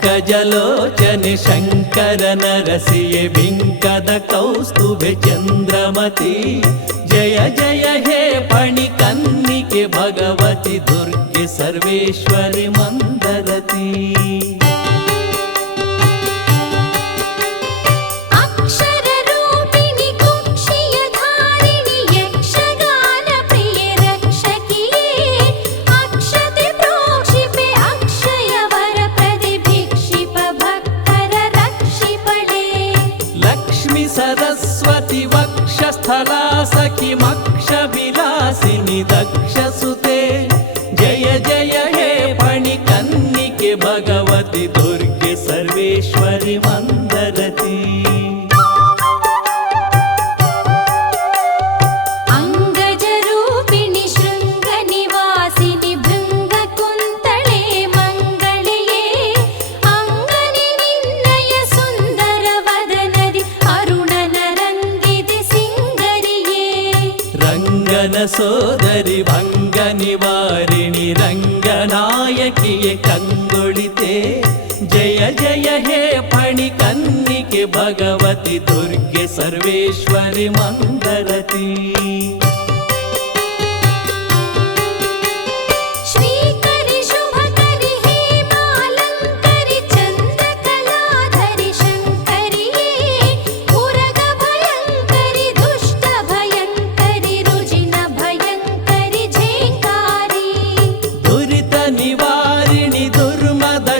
ಪಂಕಜಲೋಚನೆ ಶಂಕರ ನರಸಿಯೆ ಬಿಂಕದ ಕೌಸ್ತುಭೆ ಚಂದ್ರಮತಿ ಜಯ ಜಯ ಹೇ ಫಣಿ ಕನ್ನಿಕೆ ಭಗವತಿ ದುರ್ಗೆ ಸರ್ವೇಶ್ವರಿ ಮಂದರತಿ सरस्वती वक्षस्थला सखी मक्ष विलासिनी दक्ष सुते जय जय हे फणि कन्निके भगवती दुर्गे सर्वेश्वरी मंदरती ಸೋದರಿ ಭಂಗ ನಿವಾರಿಣಿ ರಂಗನಾಯಕಿಯೇ ಕಂಗೊಳಿತೆ ಜಯ ಜಯ ಹೇ ಫಣಿ ಕನ್ನಿಕೆ ಭಗವತಿ ದುರ್ಗೆ ಸರ್ವೇಶ್ವರಿ ಮಂದರತಿ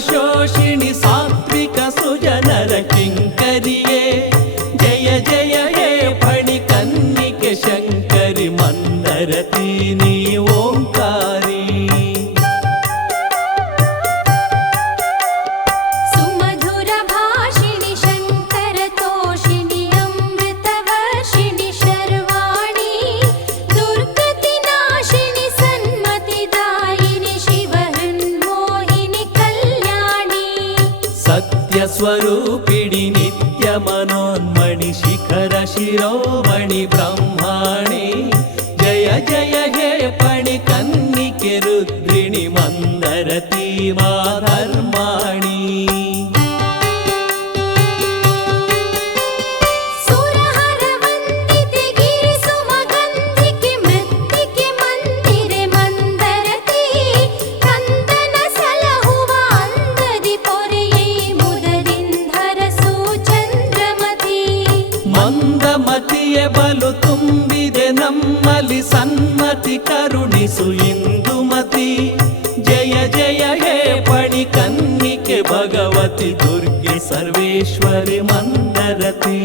शोषिणी सात्विक सुजनर किंकरिये जय जय हे फणि कन्निके शंकरि मंदरती नी ओंकारी सुमधुर भाषिणि शंकर तोषिणि अमृत वर्षिणि शर्वाणि दुर्गति नाशिनि सन्मति दायिनि शिवहृन्मोहिनि सत्य स्वरूपिणी नित्य मनोन्मणि शिखर शिरोमणि ब्रह्माणि जय जय हे फणि कन्निके रुद्रिणि मंदरती मा धर्माणि ಮಂದಮತಿಯ ಬಲು ತುಂಬಿದೆ ನಮ್ಮಲ್ಲಿ ಸನ್ಮತಿ ಕರುಣಿಸು ಇಂದುಮತಿ ಜಯ ಜಯ ಹೇ ಫಣಿ ಕನ್ನಿಕೆ ಭಗವತಿ ದುರ್ಗೆ ಸರ್ವೇಶ್ವರಿ ಮಂದರತಿ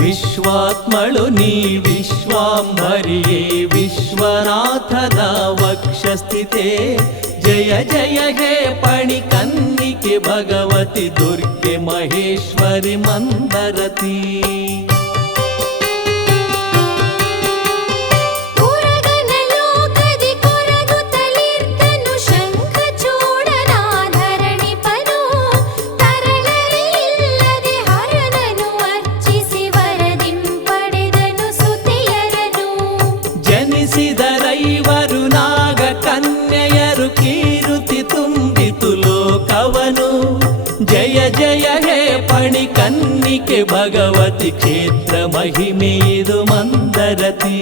ವಿಶ್ವಾತ್ಮಳು ನೀ ವಿಶ್ವಾಂಭರಿಯೇ ವಿಶ್ವನಾಥನ ವಕ್ಷಸ್ಥಿತೆ ಜಯ ಜಯ ಹೇ ಫಣಿ ಕನ್ನಿಕೆ ಭಗವತಿ ದುರ್ಗೆ ಮಹೇಶ್ವರಿ ಮಂದರತಿ ಜನಿಸಿದರೈವರು ನಾಗ ಕನ್ಯೆಯರು ಕೀರುತಿ ತುಂಬಿತು ಲೋಕವನು ಜಯ ಜಯ ಹೇ ಫಣಿ ಕನ್ನಿಕೆ ಭಗವತಿ ಕ್ಷೇತ್ರ ಮಹಿಮೆ ಇದು ಮಂದರತಿ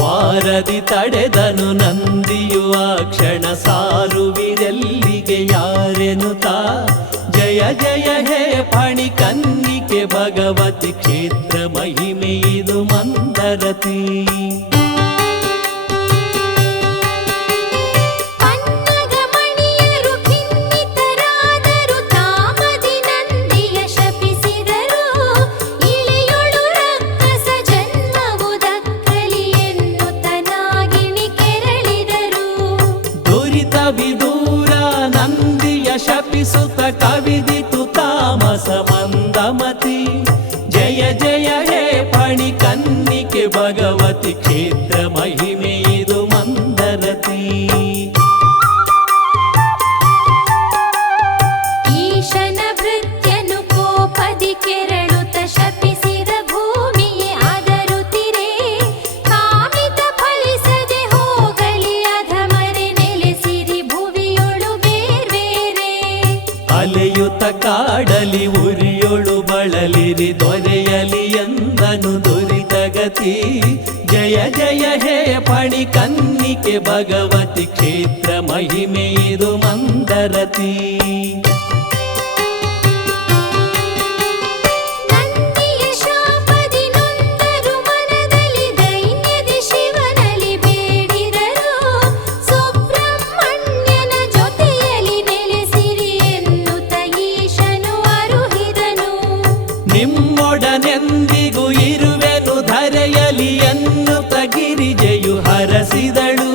ವಾರದಿ ತಡೆದನು ನಂದಿಯು ಆ ಕ್ಷಣ ಸಾರುವಿರೆಲ್ಲಿಗೆ ಯಾರೆನುತಾ ಜಯ ಜಯ ಹೇ ಫಣಿ ಕನ್ನಿಕೆ ಭಗವತಿ ಕ್ಷೇತ್ರ ಮಹಿಮೆ ಇದು ಮಂದರತಿ ಮಹಿಮೆ ಇದು ಮಂದರತಿ. ಈಶನ ಭೃತ್ಯನು ಕೋಪದಿ ಕೆರಳುತ್ತ ಶಪಿಸಿದ ಭೂಮಿಯೇ ಅದರುತ್ತಿರೆ. ಕಾಮಿತ ಫಲಿಸದೆ ಹೋಗಲಿ ಅಧಮರೆ ನೆಲೆಸಿರಿ ಭುವಿಯೊಳು ಬೇರ್ಬೇರೆ. ಅಲೆಯುತ ಕಾಡಲಿ ಉರಿಯೊಳು ಬಳಲಿರಿ ದೊರೆಯಲಿ ಎಂದನು ದುರಿತಗತಿ. ಜಯ ಜಯ ಹೇ ಫಣಿ ಕನ್ನಿಕೆ ಭಗವತಿ ಕ್ಷೇತ್ರ ಮಹಿಮೆ ಇದು ಮಂದರತಿ. ನಂದಿಯ ಶಾಪದಿ ನೊಂದರು ಮನದಲ್ಲಿ ದೈನ್ಯದಿ ಶಿವನಲ್ಲಿ ಬೇಡಿದರು. ಸುಬ್ರಹ್ಮಣ್ಯನ ಜೊತೆಯಲ್ಲಿ ನೆಲೆಸಿರಿ ಎನ್ನುತ್ತ ಈಶನು ಅರುಹಿದನು. ನಿಮ್ಮೊಡನೆಂದಿಗೂ ಇರುವೆನು ಧರೆಯಲಿ ಎನ್ನುತ್ತ ಗಿರಿಜೆಯು ಹರಸಿದಳು.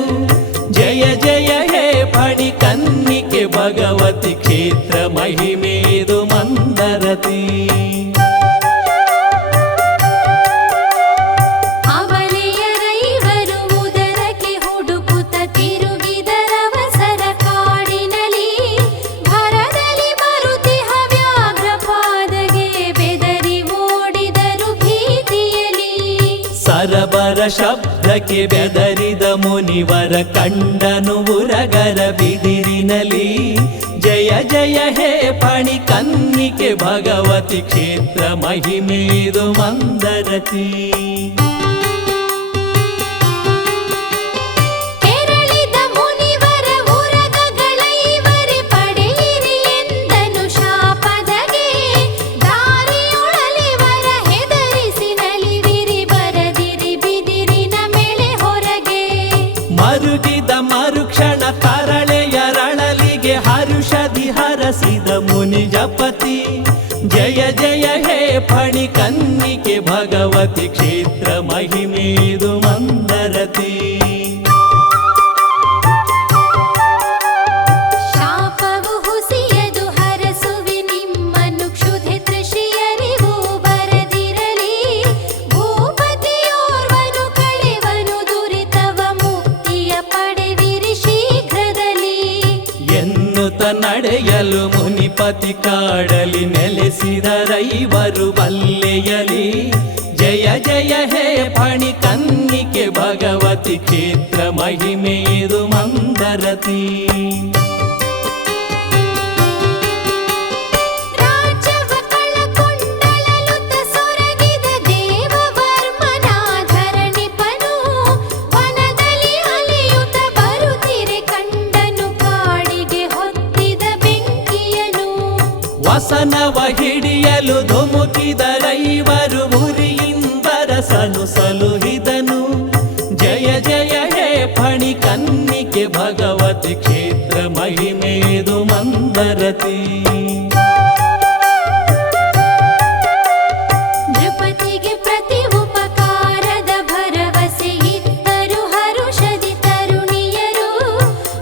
ಜಯ ಜಯ ಹೇ ಫಣಿ ಕನ್ನಿಕೆ ಭಗವತಿ ಕ್ಷೇತ್ರ ಮಹಿಮೆ ಇದು ಮಂದರತಿ. ಅವಲೆಯ ರೈವರು ಉದರಕ್ಕೆ ಹುಡುಕುತ್ತ ತಿರುಗಿದರವಸರ ಕಾಡಿನಲಿ. ಭರದಲ್ಲಿ ಬರುತ್ತಿಹ ವ್ಯಾಘ್ರ ಪಾದಗೆ ಬೆದರಿ ಓಡಿದರು ಭೀತಿಯಲಿ. ಸರಬರ ಶಬ್ದಕ್ಕೆ ಬೆದರಿದ ಮುನಿವರ ಕಂಡನು ಉರಗರ ಬಿದಿರಿನಲಿ. ಜಯ ಜಯ ಹೇ ಫಣಿ ಕನ್ನಿಕೆ ಭಗವತಿ ಕ್ಷೇತ್ರ ಮಹಿಮೆ ಇದು ಮಂದರತಿ. ಕೆರಳಿದ ಮುನಿವರ ಉರಗಗಳೈವರೆ ಪಡೆಯಿರಿ ಎಂದನು ಶಾಪದಗೆ. ದಾರಿಯೊಳಲಿವರ ಹೆದರಿಸಿ ನಲಿವಿರಿ ಬರದಿರಿ ಬಿದಿರಿನ ಮೇಳೆ ಹೊರಗೆ. ಮರುಗಿದ ಮರುಕ್ಷಣ ತರಳೆಯರಳಲಿಗೆ ಹರುಷದಿ ಹರಸಿದ ಮುನಿ ಜಪತಿ. ಜಯ ಜಯ ಹೇ ಫಣಿ ಕನ್ನಿಕೆ ಭಗವತಿ ಕ್ಷೇತ್ರ ಮಹಿಮೆ ಇದು ಮಂದರತಿ. ಶಾಪವು ಹುಸಿಯದು ಹರಸುವೆ ನಿಮ್ಮನ್ನು ಕ್ಷುಧೆ ತೃಷಿಯರಿಗೂ ಬರದಿರಲಿ. ಭೂಪತಿಯೋರ್ವನು ಕಳೆವನು ದುರಿತವ ಮುಕ್ತಿಯ ಪಡೆವಿರಿ ಶೀಘ್ರದಲ್ಲಿ. ಎನ್ನುತ್ತ ನಡೆಯಲು ಮುನಿಪತಿ ಕಾಡಲಿ ನೆಲೆಸಿದ ರೈವರು ಬಲ್ಲೆಯಲಿ. ಜಯ ಜಯ ಹೇ ಫಣಿ ಕನ್ನಿಕೆ ಭಗವತಿ ಕ್ಷೇತ್ರ ಮಹಿಮೆ ಇದು ಮಂದರತಿ. ರಾಜ್ಯವ ಕಳಕೊಂಡಳಲುತ್ತ ಸೊರಗಿದ ದೇವವರ್ಮನ ಧರಣಿಪನು. ವನದಲ್ಲಿ ಅಲೆಯುತ್ತ ಬರುತ್ತಿರೆ ಕಂಡನು ಕಾಡಿಗೆ ಹೊತ್ತಿದ ಬೆಂಕಿಯನು. ವಸನವ ಹಿಡಿಯಲು ಧುಮುಕಿದ ರೈವರು ಉರಿಯಿಂದರಸನು ಸಲುಹಿದನು. ಜಯ ಜಯ ಹೇ ಫಣಿ ಕನ್ನಿಕೆ ಭಗವತಿ ಕ್ಷೇತ್ರ ಮಹಿಮೆ ಇದು ಮಂದರತಿ. ನೃಪತಿಗೆ ಪ್ರತಿ ಉಪಕಾರದ ಭರವಸೆ ಇದ್ದರು ಹರುಷದಿ ತರುಣಿಯರು.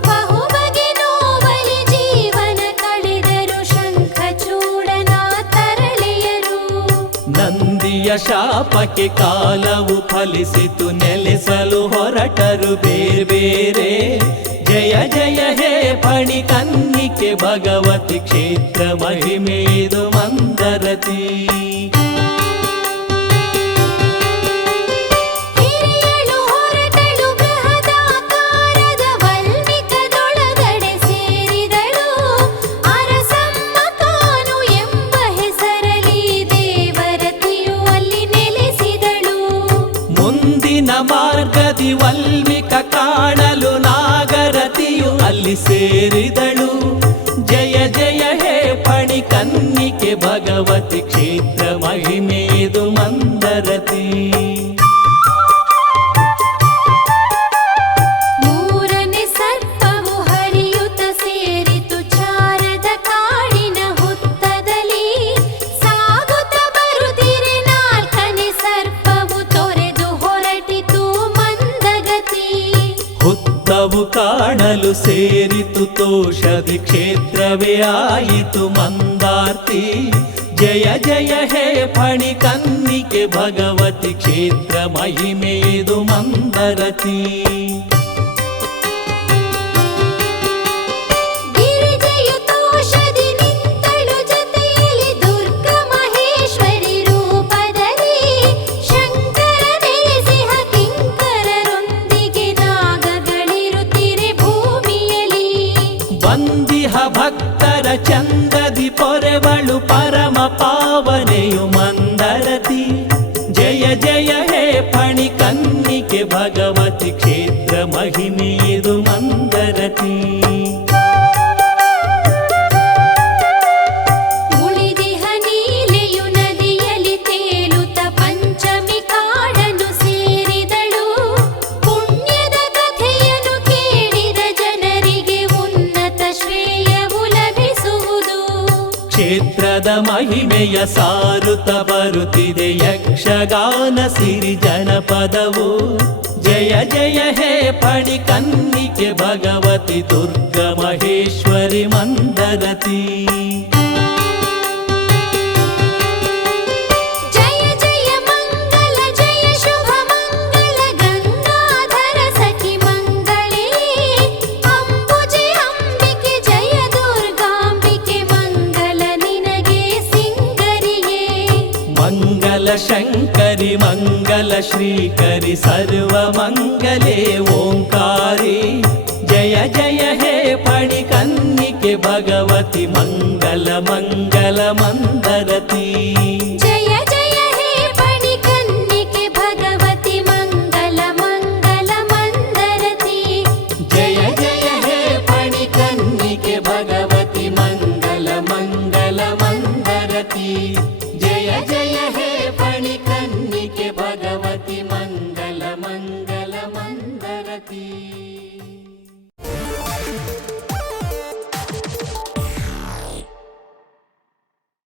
ಬಹುಬಗೆ ನೋವಲಿ ಜೀವನ ಕಳೆದರು ಶಂಖಚೂಡನ ತರಳೆಯರು. ನಂದಿಯ ಶಾಪಕ್ಕೆ ಕಾಲವು ಫಲಿಸಿತು ನೆಲೆಸಲು ಹೊರಟರು ಬೇರ್ಬೇರೆ. ಜಯ ಜಯ ಹೇ ಫಣಿ ಕನ್ನಿಕೆ ಭಗವತಿ ಕ್ಷೇತ್ರ ಮಹಿಮೆ ಇದು ಮಂದರತಿ. ಹಿರಿಯಳು ಹೊರಟಳು ಬೃಹದಾಕಾರದ ವಲ್ಮಿಕದೊಳಗಡೆ ಸೇರಿದಳು. ಅರಸಮ್ಮ ಕಾನು ಎಂಬ ಹೆಸರಲಿ ದೇವರತಿಯು ಅಲ್ಲಿ ನೆಲೆಸಿದಳು. ಮುಂದಿನ ಮಾರ್ಗದಿ ವಲ್ಮಿಕ ಕಾಣಲು ನಾಗರತಿಯು ಅಲ್ಲಿ ಸೇರಿದಳು. ಜಯ ಜಯ ಹೇ ಫಣಿ ಕನ್ನಿಕೆ ಭಗವತಿ ಕ್ಷೇತ್ರ ಮಹಿಮೆ ಇದು ಮಂದರತಿ. ಮೂರನೇ ಸರ್ಪವು ಹರಿಯುತ್ತ ಸೇರಿತು ಚಾರದ ಕಾಡಿನ ಹುತ್ತದಲ್ಲಿ. ಸಾಗುತ್ತ ಬರುತ್ತಿರೆ ನಾಲ್ಕನೇ ಸರ್ಪವು ತೊರೆದು ಹೊರಟಿತು ಮಂದಗತಿ. ಹುತ್ತವು ಕಾಣಲು ಸೇರಿತು ತೋಷದಿ ಕ್ಷೇತ್ರವೇ ಆಯಿತು ಮಂದಾರ್ತಿ. ಜಯ ಜಯ ಹೇ ಫಣಿ ಕನ್ನಿಕೆ ಭಗವತಿ ಕ್ಷೇತ್ರ ಮಹಿಮೇದು ಮಂದರತಿ. ಗಿರಿಜೆಯುತೋಷದಿ ನಿಂತಳು ಜೊತೆಯಲ್ಲಿ ದುರ್ಗ ಮಹೇಶ್ವರಿ ರೂಪದಲ್ಲಿ. ಶಂಕರನೇ ಸಿಹ ಕಿಂಕರರೊಂದಿಗೆ ನಾಗಗಳಿರುತ್ತಿರೆ ಭೂಮಿಯಲ್ಲಿ. ಬಂದಿಹ ಭಕ್ತರ ಚಂದದಿ ಪೊರೆವಳು ಪರಮ ಪಾವನೆಯು ಮಂದರತಿ. ಜಯ ಜಯ ಹೇ ಫಣಿ ಕನ್ನಿಕೆ ಭಗವತಿ ಕ್ಷೇತ್ರ ಮಹಿಮೇದು ಮಂದರತಿ. ಉಳಿದಿಹ ನೀಲೆಯು ನದಿಯಲ್ಲಿ ತೇಲುತ್ತ ಪಂಚಮಿ ಕಾಡನ್ನು ಸೇರಿದಳು. ಪುಣ್ಯದ ಕಥೆಯನ್ನು ಕೇಳಿದ ಜನರಿಗೆ ಉನ್ನತ ಶ್ರೇಯವು ಲಭಿಸುವುದು. ಕ್ಷೇತ್ರದ ಮಹಿಮೆಯ ಸಾರುತ್ತ ಬರುತ್ತಿದೆ ಯಕ್ಷಗಾನ ಸಿರಿ ಜನಪದವು. ಜಯ ಜಯ ಹೇ ಫಣಿ ಕನ್ನಿಕೆ ಭಗವತಿ ದುರ್ಗ ಮಹೇಶ್ವರಿ ಮಂದರತಿ. ಜಯ ಜಯ ಮಂಗಲ ಜಯ ಶುಭ ಮಂಗಲ ಗಂಗಾಧರ ಸಖಿ ಮಂಗಳೇ. ಅಂಬುಜೆ ಅಂಬಿಕೆ ಜಯ ದುರ್ಗಾಂಬಿಕೆ ಮಂಗಲ ನಿನಗೆ ಸಿಂಗರಿಯೇ. ಮಂಗಲ ಶಂಕರಿ ಮಂಗಲ ಶ್ರೀಕರಿ ಸರ್ವ ಮಂಗಲೇ ಓಂಕಾರಿ. ಜಯ ಜಯ ಹೇ ಫಣಿ ಕನ್ನಿಕೆ ಭಗವತಿ ಮಂಗಲ ಮಂಗಲ ಮಂದರತಿ. ಜಯ ಜಯ ಹೇ ಫಣಿ ಕನ್ನಿಕೆ ಭಗವತಿ ಮಂಗಲ ಮಂಗಲ ಮಂದರತಿ. ಜಯ ಜಯ ಹೇ ಫಣಿ ಕನ್ನಿಕೆ ಭಗವತಿ ಮಂಗಲ ಮಂಗಲ ಮಂದರತಿ. ಜಯ ಜಯ ಹೇ ಫಣಿ ಕನ್ನಿಕೆ ಭಗವತಿ ಮಂಗಲ ಮಂಗಲ ಮಂದರತಿ.